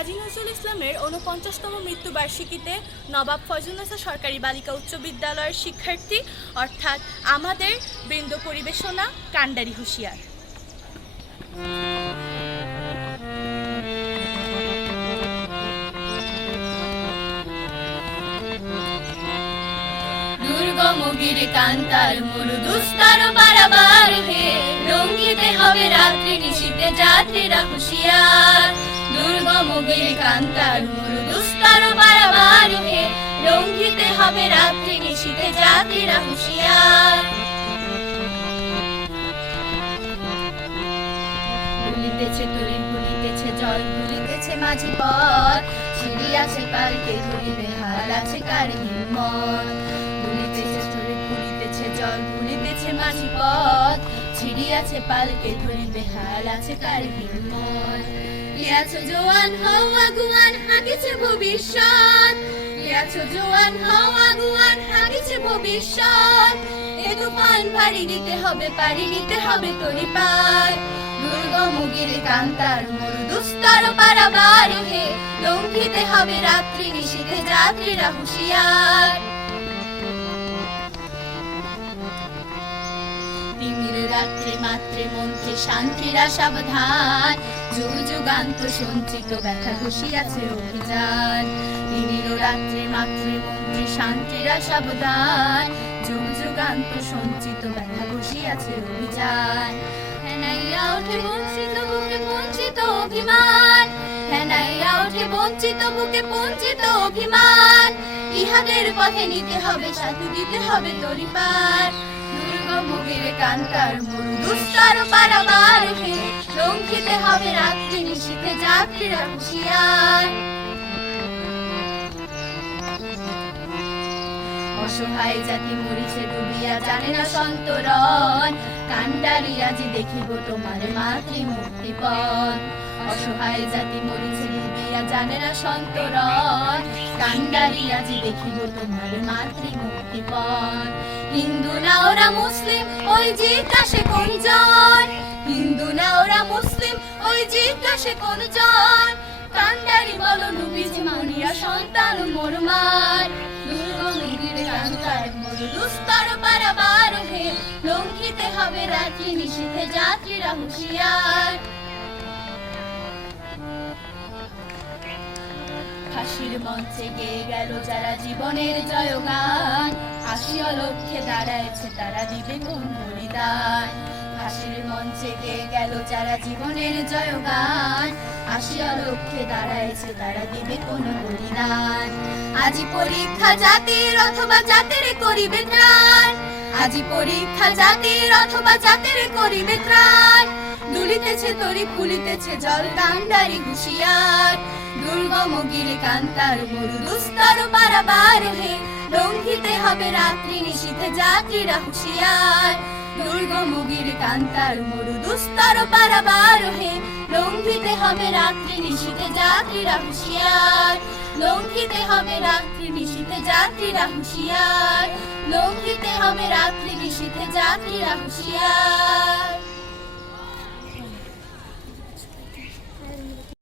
কাজী নজরুল ইসলামের ৪৯তম মৃত্যুবার্ষিকীতে নবাব ফজলুন্নেসা সরকারি বালিকা উচ্চ বিদ্যালয়ের শিক্ষার্থী অর্থাৎ আমাদের বৃন্দ পরিবেশনা কান্ডারি হুঁশিয়ার। দুর্গম গিরি কান্তার মরু দুস্তর পারাবার হে, লঙ্ঘিতে হবে রাত্রি নিশীথে যাত্রীরা হুঁশিয়ার। দুর্গম গিরি কান্তার মরু দুস্তর পারাবার হে, লঙ্ঘিতে হবে রাত্রি নিশীথে যাত্রীরা হুঁশিয়ার। ভুলিতেছে তরি ভুলিতেছে জল ভুলিতেছে মাঝি পথ, ছিড়িয়াছে পালকে ধরিবে হাল আছে কার হিম্মত। ভুলিতেছে তরি ভুলিতেছে জল ভুলিতেছে মাঝি পথ, ছিড়িয়াছে পালকে ধরিবে হাল আছে কার হিম্মত। কে আছো জোয়ান হও আগুয়ান হাঁকিছে ভবিষ্যৎ, কে আছো জোয়ান হও আগুয়ান হাঁকিছে ভবিষ্যৎ। এ তুফান পাড়ি দিতে হবে পাড়ি দিতে হবে তরি পার। দুর্গম গিরি কান্তার মরু দুস্তর পারাবার হে, লঙ্ঘিতে হবে রাত্রি নিশীথে যাত্রীরা হুঁশিয়ার। তিমির রাত্রে মাত্রে মন্ত্রে শান্তিরা সাবধান, যুগ যুগান্ত সঞ্চিত ব্যথা ঘষিয়াছে অভিযান। তিমির রাত্রে মাত্রে মন্ত্রে শান্তিরা সাবধান, যুগ যুগান্ত সঞ্চিত ব্যথা ঘষিয়াছে অভিযান। হেনাইয়া ওঠে বঞ্চিত বুকে বঞ্চিত অভিমান, হেনাইয়া ওঠে বঞ্চিত বুকে বঞ্চিত অভিমান। ইহাদের পথে নিতে হবে সাথে দিতে হবে তরি পার। দুর্গম গিরি কান্তার মরু দুস্তর পারাবার হে, লঙ্ঘিতে হবে রাত্রি নিশীথে যাত্রীরা হুঁশিয়ার। অসহায় জাতি মরিছে ডুবিয়া জানে না সন্তরণ, কান্ডারি আজি দেখিব তোমার মাতৃ মুক্তিপণ। অসহায় জাতি মরিছে ডুবিয়া জানে না সন্তরণ, কান্ডারি আজি দেখিব তোমার মাতৃ মুক্তিপণ। হিন্দু না ওরা মুসলিম ওই জিজ্ঞাসে কোনজন, হিন্দু না ওরা মুসলিম ওই জিজ্ঞাসে কোনজন। কান্ডারি বলো নবীজি মনিয়া সন্তান মোরমার। দুর্গম গিরি কান্তার মরু দুস্তর পারাবার হে, লঙ্ঘিতে হবে রাত্রি নিশীথে যাত্রীরা হুঁশিয়ার। ফাঁসির মঞ্চে গেয়ে গেল যারা জীবনের জয়গান, আসিয়া লক্ষ্যে দাঁড়াইছে তারা দিবে কোন বলিদান। ফাঁসির মঞ্চে গেয়ে গেল যারা জীবনের জয়গান, আসিয়া লক্ষ্যে দাঁড়াইছে তারা দিবে কোন বলিদান। আজি পরীক্ষা জাতির অথবা জাতের করিবে ত্রাণ, আজি পরীক্ষা জাতির অথবা জাতের করিবে ত্রাণ। দুলিতেছে তরি ফুলিতেছে জল কান্ডারি হুঁশিয়ার। দুর্গম গিরি কান্তার মরু দুস্তর পারাবার হে, লঙ্ঘিতে হবে রাত্রি নিশীথে যাত্রীরা হুঁশিয়ার। দুর্গম গিরি কান্তার মরু দুস্তর পারাবার হে, লঙ্ঘিতে হবে রাত্রি নিশীথে যাত্রীরা হুঁশিয়ার। লঙ্ঘিতে হবে রাত্রি নিশীথে যাত্রীরা হুঁশিয়ার, লঙ্ঘিতে হবে রাত্রি নিশীথে যাত্রীরা হুঁশিয়ার।